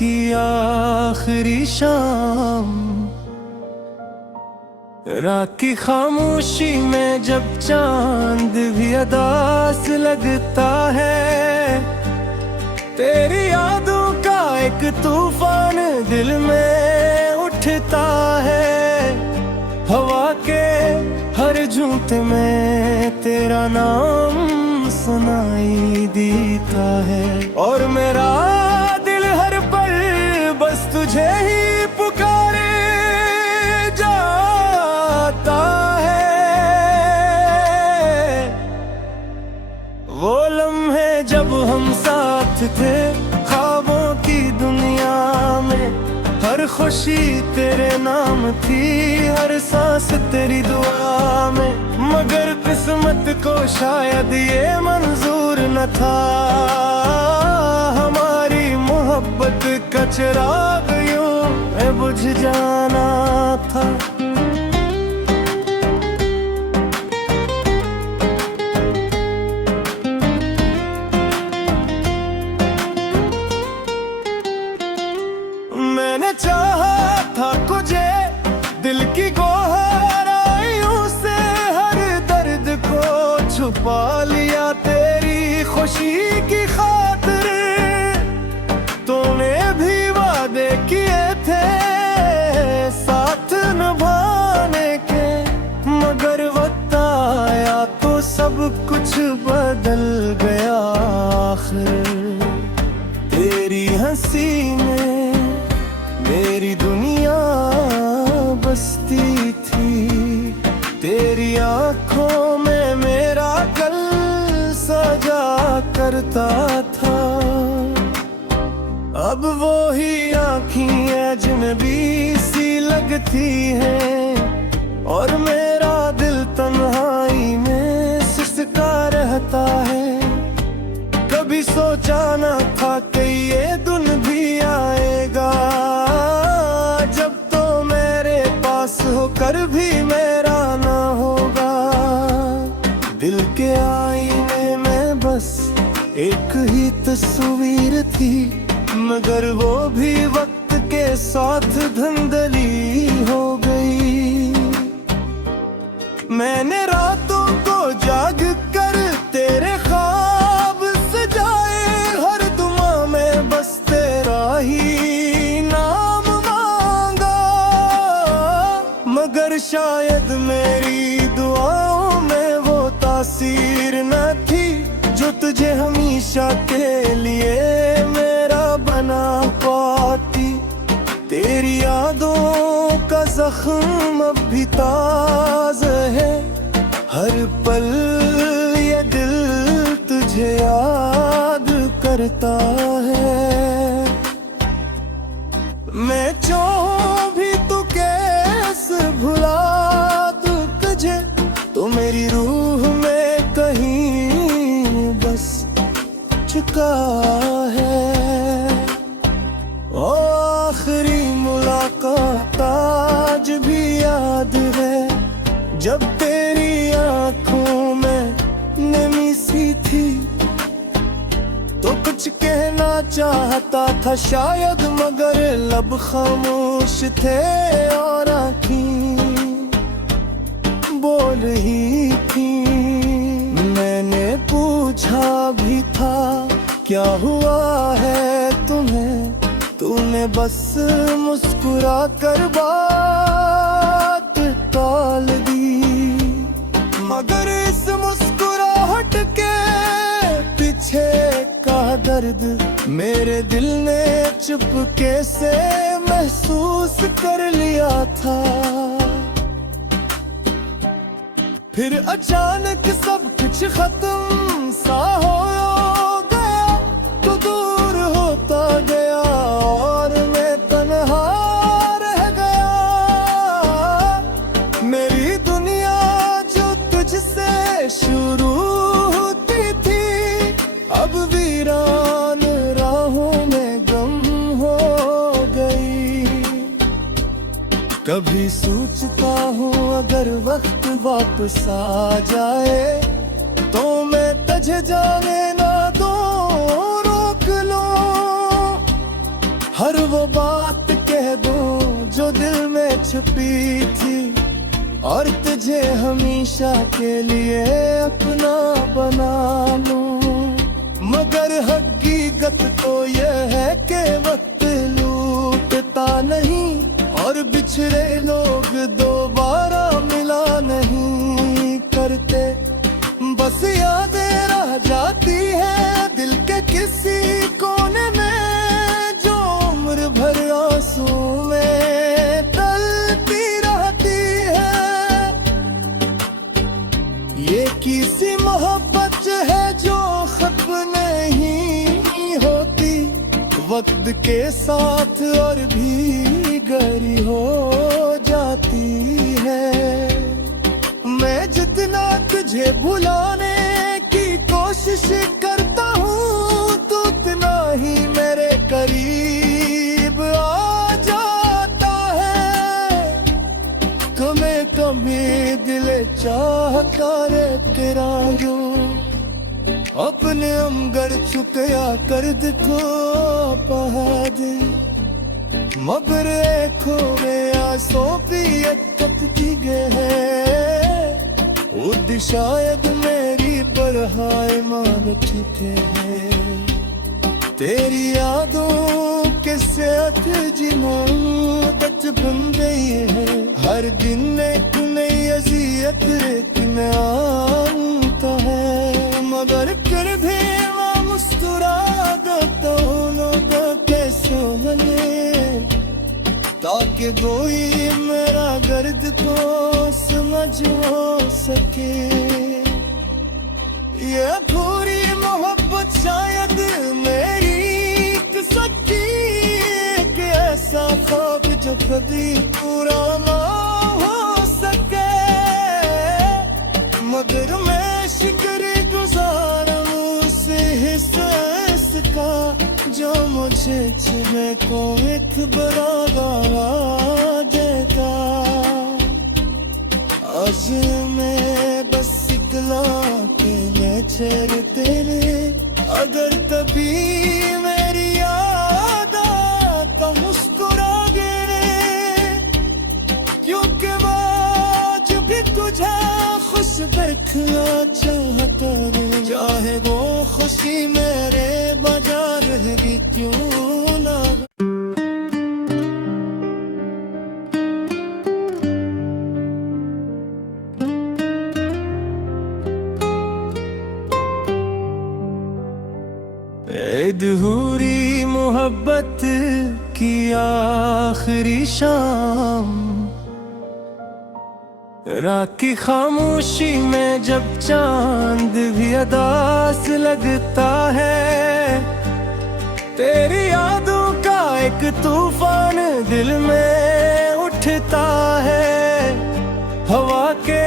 की आखिरी शाम, रात की खामोशी में जब चांद भी अदास लगता है, तेरी यादों का एक तूफान दिल में उठता है। हवा के हर झूठे में तेरा नाम सुनाई देता है, और मेरा दिल हर पल बस तुझे ही पुकारे जाता है। वो लम्हे जब हम साथ थे ख्वाबों की दुनिया में, हर खुशी तेरे नाम थी, हर सांस तेरी दुआ में। मगर किस्मत को शायद ये मंजूर न था, हमारी मोहब्बत का चिराग यूं बुझ जाना था। मैंने चाहा था तुझे दिल की गहराइयों से, हर दर्द को छुपा लिया तेरी खुशी की खातिर। तूने भी वादे किए थे साथ निभाने के, मगर वक्त आया तो सब कुछ बदल गया आखिर। तेरी हंसी में मेरी दुनिया बसती थी, तेरी आंखों में मेरा कल सजा करता था। अब वो ही आँखें अजनबी सी लगती हैं, और मेरा दिल तन्हाई में सिसका रहता है। कभी सोचा न था कि ये दिन भी आएगा, जब तो मेरे पास होकर भी मेरा ना होगा। दिल के आईने में बस एक ही तस्वीर थी, मगर वो भी वक्त के साथ धुंधली हो गई। मैंने रातों को जाग कर तेरे ख्वाब सजाए, हर दुआ में बस तेरा ही नाम मांगा। मगर शायद मेरी दुआओं में वो तासीर न थी, जो तुझे हमेशा के लिए मेरा बना पाती। तेरी यादों का जख्म अब भी ताज़ा है, हर पल ये दिल तुझे याद करता है। मैं चाहूं भी तो कैसे भुला दूं तुझे, तो मेरी रूह में कहीं बस चुका है। ओ आखिरी मुलाकात आज भी याद है, जब तेरी आंखों में नमी सी थी। तो कुछ कहना चाहता था शायद, मगर लब खामोश थे और आँखें बोल ही थी। मैंने पूछा भी था क्या हुआ है तुम्हें, तूने बस मुस्कुरा कर बात टाल दी। मगर इस मुस्कुराहट के पीछे का दर्द मेरे दिल ने चुपके से महसूस कर लिया था। फिर अचानक सब कुछ खत्म सा हो गया, तो दूर होता गया और मैं तन्हा रह गया। मेरी दुनिया जो तुझसे शुरू होती थी, अब वीरान राहों में गम हो गई। कभी सोचता हूँ अगर वक्त वापस आ जाए, तो मैं तुझे जाने ना दूं, रोक लो हर वो बात कह दूं जो दिल में छुपी थी, और तुझे हमेशा के लिए अपना बना लूं। मगर हकीकत तो ये है कि वक्त लूटता नहीं, और बिछड़े लोग दोबारा मिला नहीं करते। बस यादें रह जाती है दिल के किसी कोने में, जो उम्र भर आंसू में तलती रहती है। ये किसी मोहब्बत है जो खत्म नहीं होती, वक्त के साथ और भी गहरी हो जाती है। मैं जितना तुझे भुलाने की कोशिश करता हूँ, तू उतना ही मेरे करीब आ जाता है। कमे कभी दिल चाहता रे तेरा यूं, अपने अमगर चुकया कर दे तो दे। मगर खोवे आसों भी कटती गए, उद शायद मेरी बरहाए मान चुके हैं। तेरी यादों के साथ जिन्हों बचपन गई है, हर दिन एक नई अजियत में आता है। मगर फिर भी मैं मुस्कुरा देता हूँ लोगों के सोहने, ताकि कोई मेरा दर्द को समझ हो सके। ये पूरी मोहब्बत शायद मेरी एक सच्ची, एक ऐसा ख्वाब जो कभी पूरा ना हो सके। मगर मैं शुक्रगुजार हूँ उस हिस्से का जो मुझे चुने को एक बरागा देगा। आज मैं बस इकला के नेचर तेरे, अगर कभी मेरी याद आता मुस्कुरा गिरे, क्योंकि आज भी तुझे खुश देखना चाहता हूँ। चाहे वो खुशी मेरे बजा रहेगी क्यों ना। अधूरी मोहब्बत की आखिरी शाम, रात की खामोशी में जब चांद भी अदास लगता है। तेरी यादों का एक तूफान दिल में उठता है। हवा के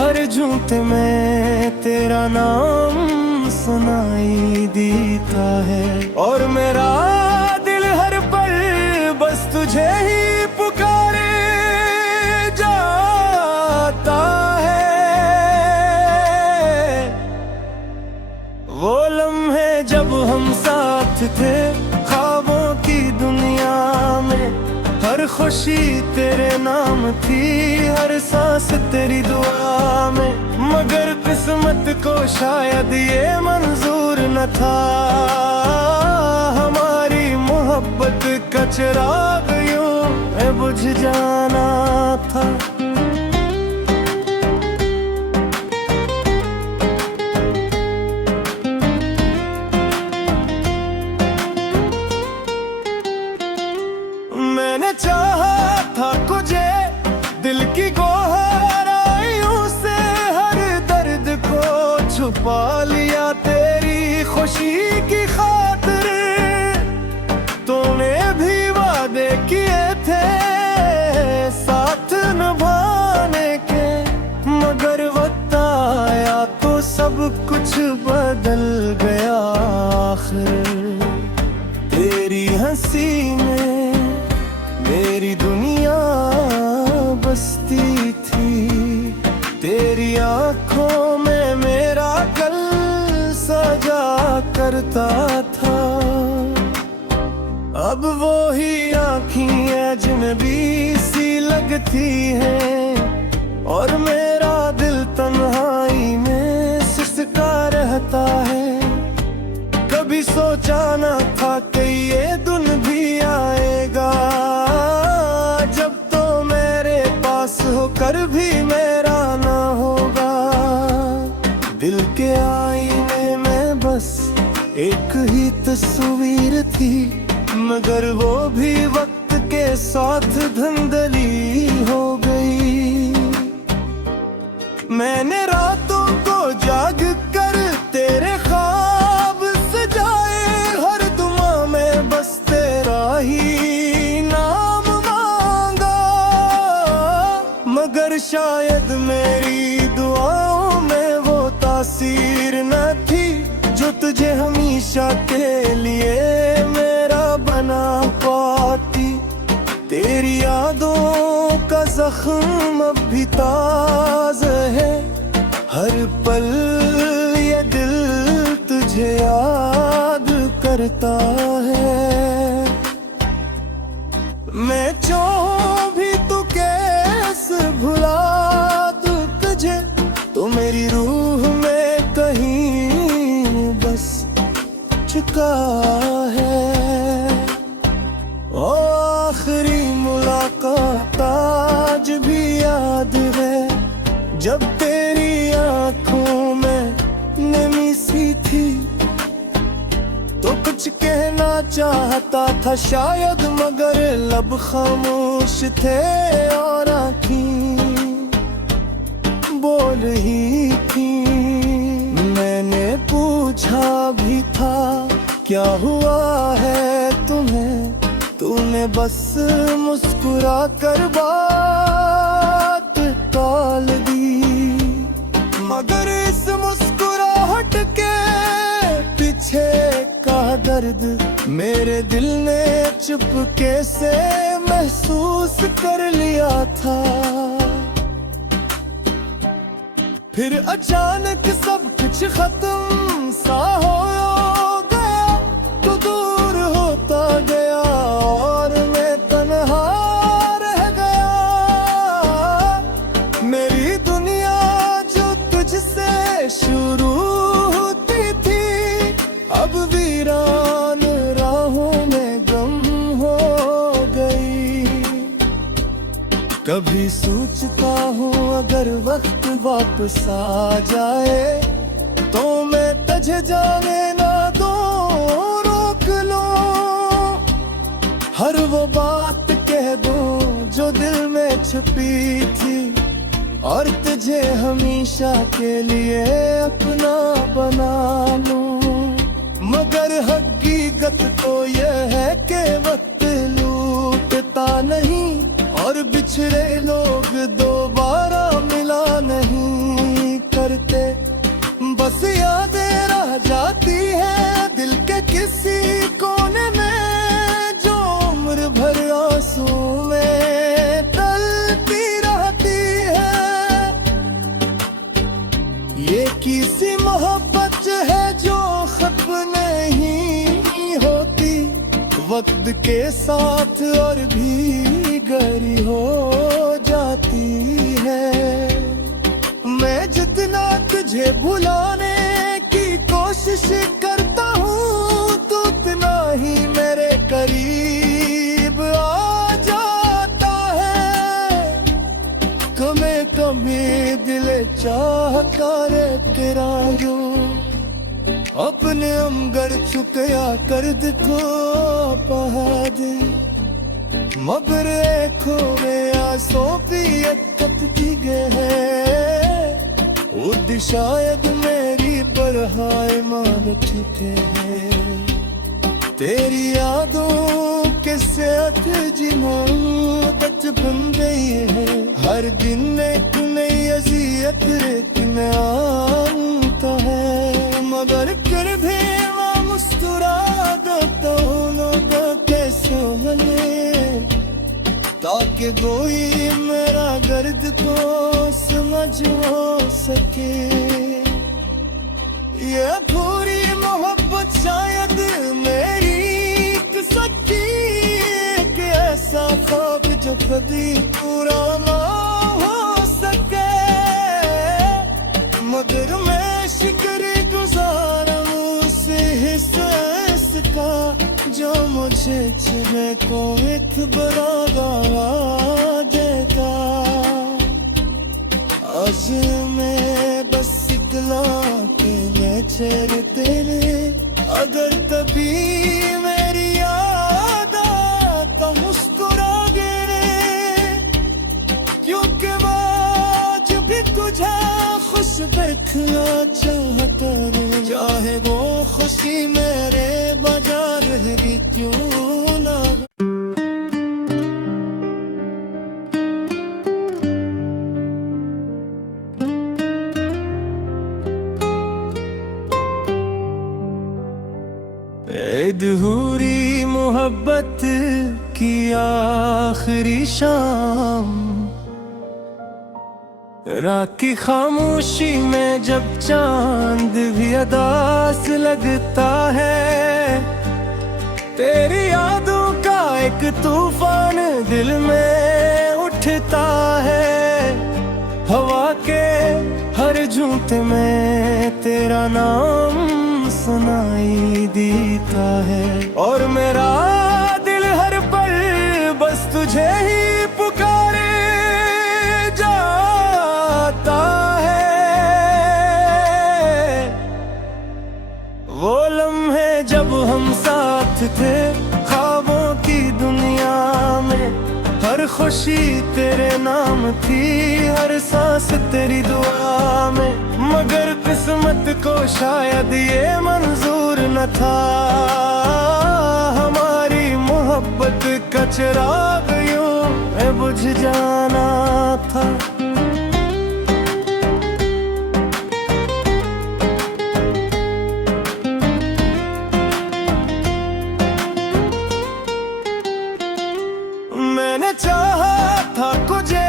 हर झूठे में तेरा नाम सुनाई देता है, और मेरा दिल हर पल बस तुझे ही पुकारे जाता है। वो लम्हे जब हम साथ थे ख्वाबों की दुनिया में, हर खुशी तेरे नाम थी, हर सांस तेरी दुआ में। मगर किस्मत को शायद ये मंजूर न था, हमारी मोहब्बत का चिराग यूं बुझ जाना था। मैंने चाहा था तुझे दिल की गहराइयों से, हर दर्द को छुपा लिया तेरी खुशी की खातिर। तूने भी वादे किए थे साथ निभाने के, मगर वक्त आया तो सब कुछ बदल गया आखिर। तेरी हंसी में मेरी दुनिया बसती थी, तेरी आंखों में मेरा कल सजा करता था। अब वो ही आँखें अजनबी सी लगती है और मेरा दिल तन्हाई में सिसका रहता है। कभी सोचा न था कि ये दिन भी आएगा जब तो मेरे पास होकर भी मेरा ना होगा। दिल के आईने में बस एक ही तस्वीर थी, मगर वो भी वक्त के साथ धुंधली हो गई। मैंने रातों को जाग कर तेरे ख्वाब सजाए, हर दुआ में बस तेरा ही नाम मांगा। मगर शायद मेरी दुआओं में वो तासीर न थी जो तुझे हमेशा के लिए मेरा बना पाती। तेरी यादों का जख्म अब भी ताज़ा है, हर पल ये दिल तुझे याद करता है। मैं चाहूं भी तो कैसे भुला दूं तुझे, तो मेरी रूह में कहीं बस चुका है। ओ आखिरी मुलाकात आज भी याद है, जब तेरी आंखों में नमी सी थी। तो कुछ कहना चाहता था शायद, मगर लब खामोश थे और आँखें बोल ही थी। मैंने पूछा भी था क्या हुआ है तुम्हें, तूने बस मुस्कुरा कर बात टाल दी। मगर इस मुस्कुराहट के पीछे का दर्द मेरे दिल ने चुपके से महसूस कर लिया था। फिर अचानक सब कुछ खत्म सा हो गया, तो दूर होता गया और मैं तन्हा रह गया। मेरी दुनिया जो तुझसे शुरू होती थी, अब वीरान राहों में गम हो गई। कभी सोचता हूँ अगर वक्त वापस आ जाए, तो मैं तुझे जाने ना दो, रोक लो। हर वो बात कह दो जो दिल में छुपी थी, और तुझे हमेशा के लिए अपना बना लूं। मगर हकीकत तो यह है कि वक्त लूटता नहीं, और बिछड़े लोग दोबारा मिला नहीं करते। बस यादें रह जाती है दिल के किसी कोने में, जो उम्र भर आंसू में तलती रहती है। ये किसी मोहब्बत है जो खत्म नहीं होती, वक्त के साथ और भी गहरी हो जाती है। मैं जितना तुझे भुलाने की कोशिश करता हूँ, तो उतना ही मेरे करीब आ जाता है। कमे कभी दिल चाहता रे तेरा यूं, अपने अमगर चुकया कर दिखो पहाड़। मगर आँखों में आंसू भी कतती गए, वो शायद मेरी बरहाए मान चुके हैं। तेरी यादों के साथ जिन्हों बच बन गई है, हर दिन एक नई अज़ियत में आता है। मगर फिर भी मैं मुस्कुरा देता हूँ लोगों के सामने, ताकि कोई मेरा दर्द को समझ हो सके। ये पूरी मोहब्बत शायद मेरी एक सच्ची कभी पूरा ना हो सके, मगर मैं शुक्रगुजार हूँ उस हिस्से का जो मुझे चले को इतबरा देगा। आज मैं बस इतला के बेचैन तेरे, अगर कभी मेरी याद आए तो मुस्कुरा गिरे, क्योंकि आज भी तुझे खुश देखना चाहता हूँ, चाहे वो खुशी मेरे बजा रही क्यों ना। अधूरी मोहब्बत की आखिरी शाम, रात की खामोशी में जब चांद भी अदास लगता है, तेरी यादों का एक तूफान दिल में उठता है। हवा के हर झूठे में तेरा नाम सुनाई देता है, और मेरा दिल हर पल बस तुझे ही पुकारे जाता है। वो लम्हे जब हम साथ थे ख्वाबों की दुनिया में, हर खुशी तेरे नाम थी, हर सांस तेरी दुआ में, मगर किस्मत को शायद ये मंजूर न था, हमारी मोहब्बत का चिराग यूं बुझ जाना था। मैंने चाहा था तुझे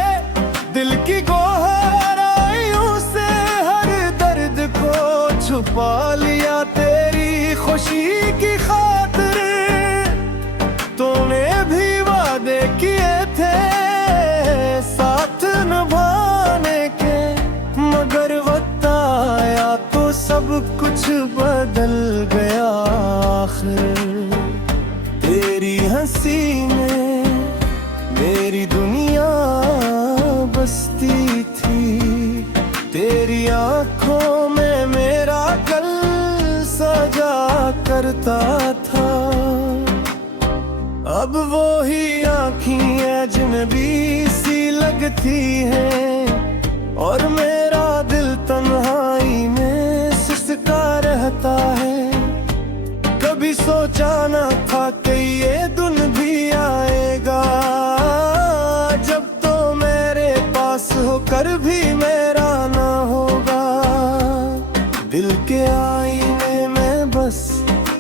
दिल की गहराइयों से, हर दर्द को छुपा लिया तेरी खुशी की खातिर। तूने भी वादे किए थे साथ निभाने के, मगर वक्त आया तो सब कुछ बदल गया आखिर। तेरी हंसी में मेरी दुनिया बसती थी, तेरी आंखों में मेरा कल सजा करता था। अब वो ही आँखें अजनबी सी लगती हैं, और मेरा दिल तन्हाई में सिसका रहता है। कभी सोचा न था कि ये दिन भी आएगा, जब तो मेरे पास होकर भी मेरा ना होगा। दिल के आईने में बस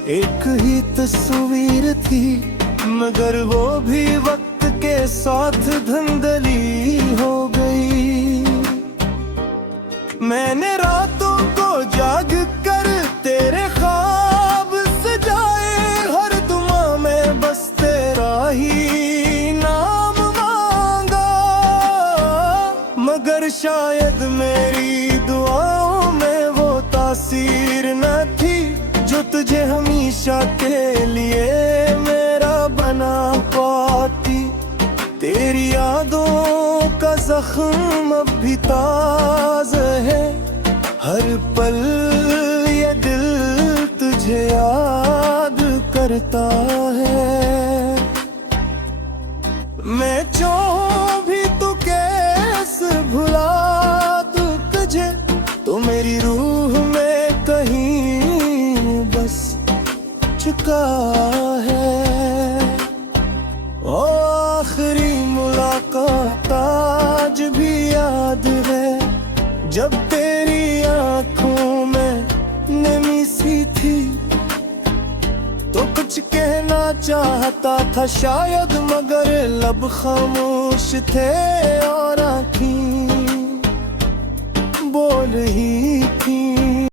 एक ही तस्वीर थी, मगर वो भी वक्त के साथ धुंधली हो गई। मैंने रातों को जाग कर तेरे ख्वाब सजाए, हर दुआ में बस तेरा ही नाम मांगा, मगर शायद मेरी दुआओं में वो तासीर न थी, जो तुझे हमेशा के लिए मेरा बना पाती। तेरी यादों का जख्म अब भी ताज़ा है, हर पल ये दिल तुझे याद करता है। मैं चाहूं भी तो कैसे भुला दूं तुझे, तो मेरी रूह में कहीं बस चुका है। ओ आखिरी मुलाकात आज भी याद है, जब तेरी आंखों में नमी सी थी, तो कुछ कहना चाहता था शायद, मगर लब खामोश थे और आँखें बोल ही